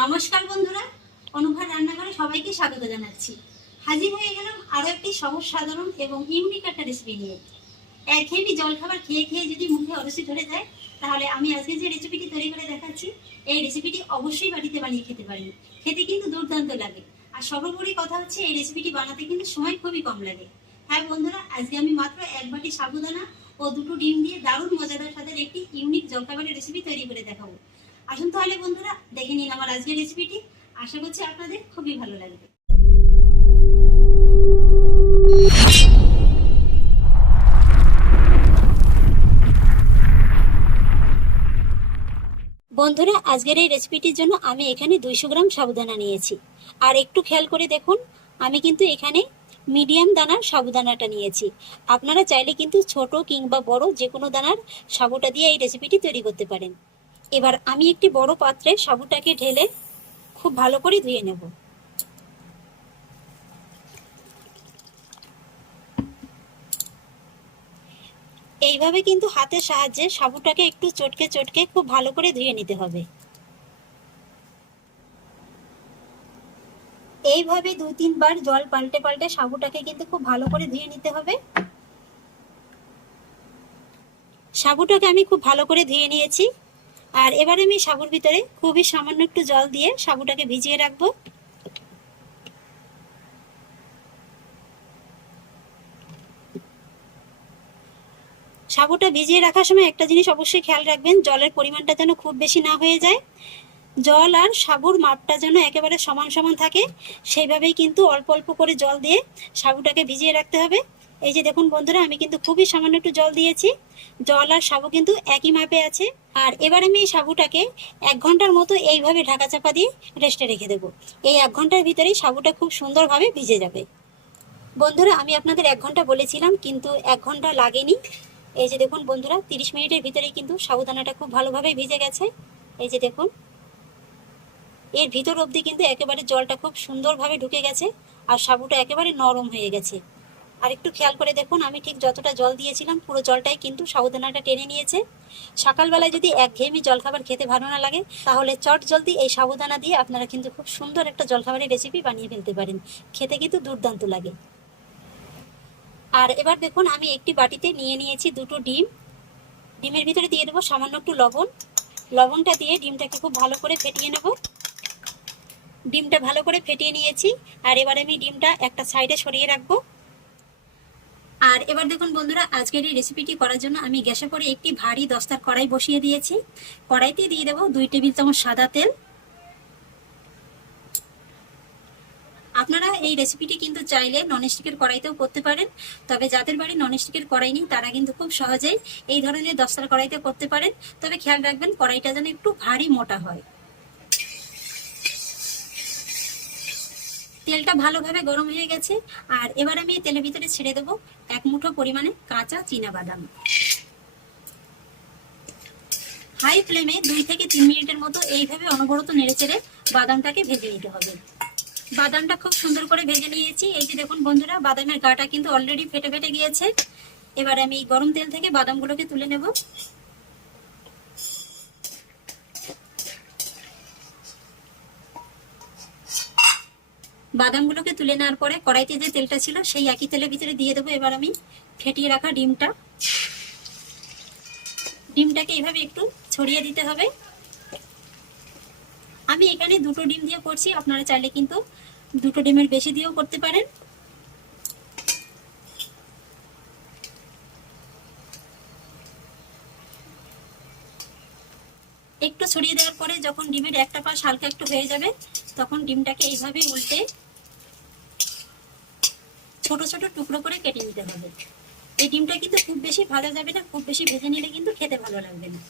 নমস্কার বন্ধুরা অনুভব রান্নাঘরে সবাইকে স্বাগত জানাচ্ছি। হাজির হয়ে গেলাম আরও একটি সহজ সাধারণ এবং ইউনিক একটা রেসিপি নিয়ে। একঘেয়েমি জলখাবার খেয়ে খেয়ে যদি মুখে অরসি ধরে যায়, তাহলে আমি আজকে যে রেসিপিটি তৈরি করে দেখাচ্ছি, এই রেসিপিটি অবশ্যই বাড়িতে বানিয়ে খেতে পারি খেতে কিন্তু দুর্দান্ত লাগে। আর সর্বোপরি কথা হচ্ছে, এই রেসিপিটি বানাতে কিন্তু সময় খুবই কম লাগে। হ্যাঁ বন্ধুরা, আজকে আমি মাত্র এক বাটি সাবুদানা ও দুটো ডিম দিয়ে দারুণ মজাদার স্বাদের একটি ইউনিক জলখাবারের রেসিপি তৈরি করে দেখাবো। আসুন তাহলে বন্ধুরা, দেখে নিন আমার আজকের রেসিপিটি আশা করছি আপনাদের খুবই ভালো লাগবে। বন্ধুরা, আজকের এই রেসিপিটির জন্য আমি এখানে দুইশো গ্রাম সাবুদানা নিয়েছি। আর একটু খেয়াল করে দেখুন, আমি কিন্তু এখানে মিডিয়াম দানার সাবুদানাটা নিয়েছি। আপনারা চাইলে কিন্তু ছোট কিংবা বড় যে কোনো দানার সাবুটা দিয়ে এই রেসিপিটি তৈরি করতে পারেন। এবার আমি একটি বড় পাত্রে সাবুটাকে ঢেলে খুব ভালো করে ধুয়ে নেব। এইভাবে কিন্তু হাতের সাহায্যে সাবুটাকে একটু চটকে চটকে খুব ভালো করে ধুয়ে নিতে হবে। এইভাবে দুই তিনবার জল পাল্টে পাল্টে সাবুটাকে কিন্তু খুব ভালো করে ধুয়ে নিতে হবে। সাবুটাকে আমি খুব ভালো করে ধুয়ে নিয়েছি। আর এবার আমি সাবুর ভিতরে খুবই সামান্য একটু জল দিয়ে সাবুটাকে ভিজিয়ে রাখব। সাবুটা ভিজিয়ে রাখার সময় একটা জিনিস অবশ্যই খেয়াল রাখবেন, জলের পরিমাণটা যেন খুব বেশি না হয়ে যায়। জল আর সাবুর মাপটা যেন একেবারে সমান সমান থাকে, সেইভাবেই কিন্তু অল্প অল্প করে জল দিয়ে সাবুটাকে ভিজিয়ে রাখতে হবে। এই যে দেখুন বন্ধুরা, আমি কিন্তু খুবই সামান্য একটু জল দিয়েছি। জল আর সাবু কিন্তু একই মাপে আছে। আর এবার আমি এই সাবুটাকে এক ঘণ্টার মতো এইভাবে ঢাকা চাপা দিয়ে রেস্টে রেখে দেবো। এই এক ঘণ্টার ভিতরেই সাবুটা খুব সুন্দরভাবে ভিজে যাবে। বন্ধুরা, আমি আপনাদের এক ঘণ্টা বলেছিলাম, কিন্তু এক ঘণ্টা লাগেনি। এই যে দেখুন বন্ধুরা, তিরিশ মিনিটের ভিতরেই কিন্তু সাবুদানাটা খুব ভালোভাবে ভিজে গেছে। এই যে দেখুন, এর ভিতর অবধি কিন্তু একেবারে জলটা খুব সুন্দরভাবে ঢুকে গেছে, আর সাবুটা একেবারে নরম হয়ে গেছে। আর একটু খেয়াল করে দেখুন, আমি ঠিক যতটা জল দিয়েছিলাম পুরো জলটাই কিন্তু সাবুদানাটা টেনে নিয়েছে। সকালবেলায় যদি একঘেয়েমি জলখাবার খেতে ভালো না লাগে, তাহলে চট জলদি এই সাবুদানা দিয়ে আপনারা কিন্তু খুব সুন্দর একটা জলখাবারের রেসিপি বানিয়ে ফেলতে পারেন। খেতে কিন্তু দুর্দান্ত লাগে। আর এবার দেখুন, আমি একটি বাটিতে নিয়ে নিয়েছি দুটো ডিম। ডিমের ভিতরে দিয়ে দেবো সামান্য একটু লবণ। লবণটা দিয়ে ডিমটাকে খুব ভালো করে ফেটিয়ে নেব। ডিমটা ভালো করে ফেটিয়ে নিয়েছি। আর এবার আমি ডিমটা একটা সাইডে সরিয়ে রাখব। আর এবার দেখুন বন্ধুরা, আজকের এই রেসিপিটি করার জন্য আমি গ্যাসে পরে একটি ভারী দস্তার কড়াই বসিয়ে দিয়েছি। কড়াইতে দিয়ে দেবো দুই টেবিল চামচ সাদা তেল। আপনারা এই রেসিপিটি কিন্তু চাইলে ননস্টিকের কড়াইতেও করতে পারেন, তবে যাদের বাড়ি ননস্টিকের কড়াই নেই, তারা কিন্তু খুব সহজেই এই ধরনের দস্তার কড়াইতে করতে পারেন। তবে খেয়াল রাখবেন, কড়াইটা যেন একটু ভারী মোটা হয়। তেলটা ভালোভাবে গরম হয়ে গেছে। আর এবার আমি তেলের ভিতরে ছেড়ে দেবো এক মুঠো পরিমাণে কাঁচা বাদাম। হাই ফ্লেমে দুই থেকে তিন মিনিটের মতো এইভাবে অনবরত নেড়ে চেড়ে বাদামটাকে ভেজে নিতে হবে। বাদামটা খুব সুন্দর করে ভেজে নিয়েছি। এই যে দেখুন বন্ধুরা, বাদামের গাটা কিন্তু অলরেডি ফেটে ফেটে গিয়েছে। এবার আমি গরম তেল থেকে বাদামগুলোকে তুলে নেব। বাদামগুলোকে তুলে নেওয়ার পরে কড়াইতে যে তেলটা ছিল সেই একই তেলের ভিতরে দিয়ে দেবো। এবার আমি ফেটিয়ে রাখা ডিমটা। ডিমটাকে এভাবে একটু ছড়িয়ে দিতে হবে। আমি এখানে দুটো ডিম দিয়ে করছি, আপনারা চাইলে কিন্তু দুটো ডিমের বেশি দিয়েও করতে পারেন। একটু ছড়িয়ে দেওয়ার পরে যখন ডিমের একটা পাশ হালকা একটু হয়ে যাবে, তখন ডিমটাকে এইভাবে উল্টে ছোট ছোট টুকরো করে কেটে নিতে হবে। এই ডিমটা কিন্তু খুব বেশি ভালো যাবে না, খুব বেশি ভেজে নিলে কিন্তু খেতে ভালো লাগবে না।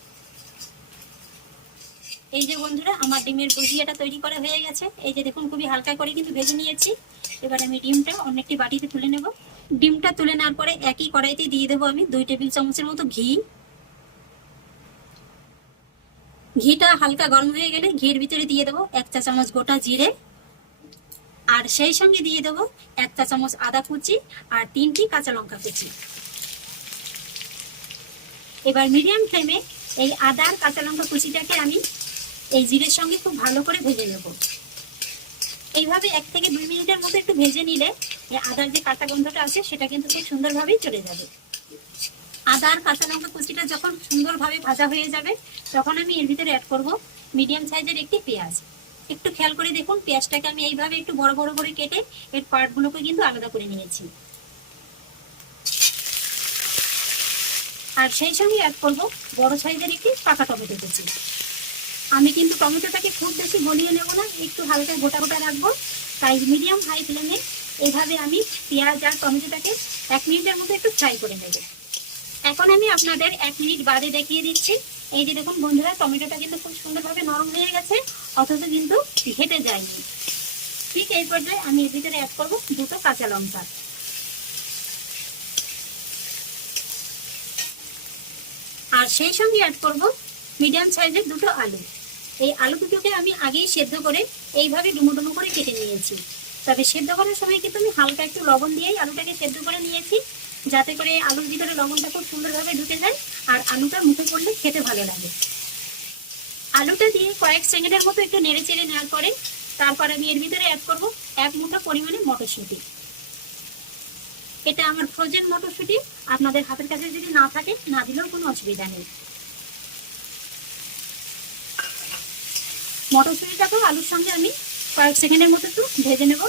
এই যে বন্ধুরা, আমার ডিমের ভুজিয়াটা তৈরি করা হয়ে গেছে। এই যে দেখুন, খুবই হালকা করে কিন্তু ভেজে নিয়েছি। এবার আমি ডিমটা অন্য একটি বাটিতে তুলে নেব। ডিমটা তুলে নেওয়ার পরে একই কড়াইতে দিয়ে দেবো আমি দুই টেবিল চামচের মতো ঘি। ঘিটা হালকা গরম হয়ে গেলে ঘির ভিতরে দিয়ে দেবো এক চা চামচ গোটা জিরে। আর সেই সঙ্গে দিয়ে দেবো চা চামচ আদা কুচি আর তিনটি কাঁচা লঙ্কা কুচি। এবার মিডিয়াম ফ্লেমে এই আদা আর কাঁচা লঙ্কা কুচিটাকে আমি এই জিরের সঙ্গে খুব ভালো করে ভেজে নেব। এইভাবে এক থেকে দুই মিনিটের মতো একটু ভেজে নিলে এই আদার যে কাঁচা গন্ধটা আছে, সেটা কিন্তু খুব সুন্দরভাবেই চলে যাবে। আদা আর কাঁচা লঙ্কা কুচিটা যখন সুন্দরভাবে ভাজা হয়ে যাবে, তখন আমি এর ভিতরে অ্যাড করব মিডিয়াম সাইজের একটি পেঁয়াজ। একটু খেয়াল করে দেখুন, পেঁয়াজটাকে আমি এইভাবে একটু বড় বড় করে কেটে এর পার্টগুলোকে কিন্তু আলাদা করে নিয়েছি। আর সেই সঙ্গে অ্যাড করব বড় সাইজের একটি পাকা টমেটো কুচি। আমি কিন্তু টমেটোটাকে খুব বেশি গলিয়ে নেব না, একটু হালকা গোটা গোটা রাখব। তাই মিডিয়াম হাই ফ্লেমে এইভাবে আমি পেঁয়াজ আর টমেটোটাকে এক মিনিটের মধ্যে একটু ফ্রাই করে নেব। এখন আমি আপনাদের এক মিনিট বাদে দেখিয়ে দিচ্ছি। এই যে দেখুন বন্ধুরা, টমেটোটা কিন্তু খুব সুন্দরভাবে নরম হয়ে গেছে, অথচ কিন্তু ঘেটে যায়নি। ঠিক এই পর্যায়ে আমি এর ভিতরে অ্যাড করব দুটো কাঁচা লঙ্কা। আর সেই সঙ্গে অ্যাড করব মিডিয়াম সাইজের দুটো আলু। এই আলু দুটোকে আমি আগেই সেদ্ধ করে এইভাবে ডুমো ডুমো করে কেটে নিয়েছি। তবে সেদ্ধ করার সময় কিন্তু আমি হালকা একটু লবণ দিয়েই আলুটাকে সেদ্ধ করে নিয়েছি, যাতে করে আলুর ভিতরে লবণটা খুব সুন্দরভাবে ঢুকে যায়। আর আলুটা মুখে পড়লে খেতে ভালো লাগে। আলুটা দিয়ে কয়েক সেকেন্ডের মতো একটু নেড়ে চেড়ে নেওয়ার পরে তারপর আমি এর ভিতরে অ্যাড করব এক মুঠো পরিমাণে মটরশুঁটি। এটা আমার ফ্রোজেন মটরশুঁটি, আপনাদের হাতের কাছে যদি না থাকে, না দিলেও কোনো অসুবিধা নেই। মটরশুঁটিটাকেও আলুর সঙ্গে আমি কয়েক সেকেন্ডের মতো একটু ভেজে নেব।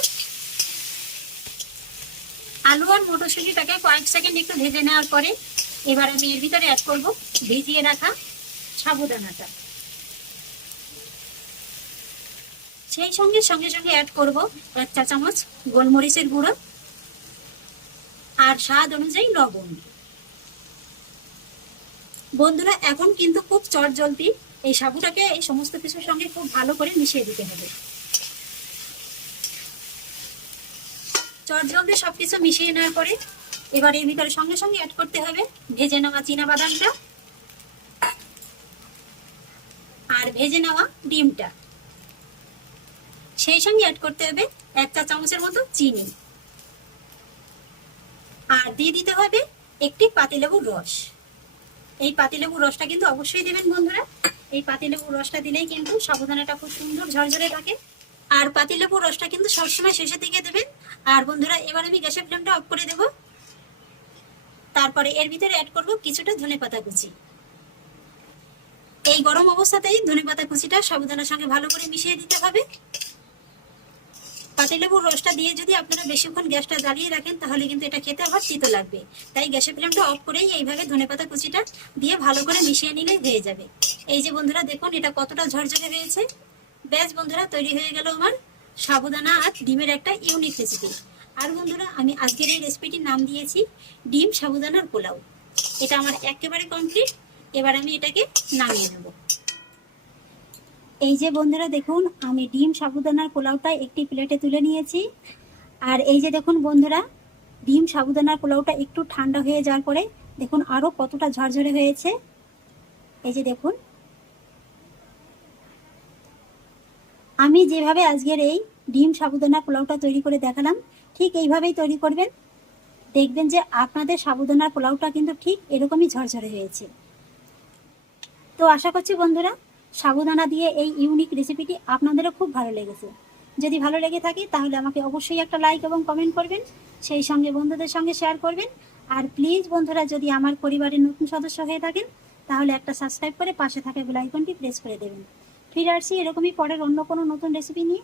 আলু আর মটরশুঁটিটাকে কয়েক সেকেন্ড একটু ভেজে নেওয়ার পরে এবার আমি এর ভিতরে অ্যাড করব ভিজিয়ে রাখা সাবুদানাটা। সেই সঙ্গে সঙ্গে সঙ্গে অ্যাড করব এক চা চামচ গোলমরিচের গুঁড়ো আর স্বাদ অনুযায়ী লবণ। বন্ধুরা, এখন কিন্তু খুব চট জলদি এই সাবুটাকে এই সমস্ত কিছুর সঙ্গে খুব ভালো করে মিশিয়ে দিতে হবে। চট জলদি সবকিছু মিশিয়ে নেওয়ার পরে এবার এর ভিতরে সঙ্গে সঙ্গে অ্যাড করতে হবে। ভেজে নেওয়া চীনা বাদামটা আর ভেজে নেওয়া ডিমটা। সেই সঙ্গে অ্যাড করতে হবে এক চা চামচের মতো চিনি। আর দিয়ে দিতে হবে একটি পাতিলেবুর রস। এই পাতিলেবুর রসটা কিন্তু অবশ্যই দেবেন বন্ধুরা। এই পাতিলেবুর রসটা দিলেই কিন্তু সাবধানাটা খুব সুন্দর ঝরঝরে থাকে। আর পাতিলেবুর রসটা কিন্তু সবসময় শেষের দিকে দেবেন। আর বন্ধুরা, এবার আমি গ্যাসের ফ্লেমটা অফ করে দেব। তারপরে এর ভিতরে অ্যাড করব কিছুটা ধনে পাতা কুচি। এই গরম অবস্থাতেই ধনে পাতা কুচিটা সাবধানের সঙ্গে ভালো করে মিশিয়ে দিতে হবে। পাতিলেবুর রসটা দিয়ে যদি আপনারা বেশিক্ষণ গ্যাসটা জ্বালিয়ে রাখেন, তাহলে কিন্তু এটা খেতে আবার তিতো লাগবে। তাই গ্যাসের ফ্লেমটা অফ করেই এইভাবে ধনেপাতা কুচিটা দিয়ে ভালো করে মিশিয়ে নিলেই হয়ে যাবে। এই যে বন্ধুরা, দেখুন এটা কতটা ঝরঝরে হয়েছে। ব্যাস বন্ধুরা, তৈরি হয়ে গেল আমার সাবুদানা আর ডিমের একটা ইউনিক রেসিপি আর বন্ধুরা, আমি আজকের এই রেসিপিটির নাম দিয়েছি ডিম সাবুদানার পোলাও। এটা আমার একেবারে কমপ্লিট এবার আমি এটাকে নামিয়ে নেব। এই যে বন্ধুরা, দেখুন, আমি ডিম সাবুদানার পোলাওটা একটি প্লেটে তুলে নিয়েছি। আর এই যে দেখুন বন্ধুরা, ডিম সাবুদানার পোলাওটা একটু ঠান্ডা হয়ে যাওয়ার পরে দেখুন আরও কতটা ঝরঝরে হয়েছে। এই যে দেখুন। আমি যেভাবে আজকের এই ডিম সাবুদানার পোলাওটা তৈরি করে দেখালাম। ঠিক এইভাবেই তৈরি করবেন। দেখবেন যে আপনাদের সাবুদানার পোলাওটা কিন্তু ঠিক এরকমই ঝরঝরে হয়েছে। তো আশা করছি বন্ধুরা, সাবুদানা দিয়ে এই ইউনিক রেসিপিটি আপনাদেরও খুব ভালো লেগেছে। যদি ভালো লেগে থাকে, তাহলে আমাকে অবশ্যই একটা লাইক এবং কমেন্ট করবেন। সেই সঙ্গে বন্ধুদের সঙ্গে শেয়ার করবেন। আর প্লিজ বন্ধুরা, যদি আমার পরিবারের নতুন সদস্য হয়ে থাকেন, তাহলে একটা সাবস্ক্রাইব করে পাশে থাকা বেল আইকনটি প্রেস করে দেবেন। ফিরে আসছি এরকমই পরের অন্য কোনো নতুন রেসিপি নিয়ে।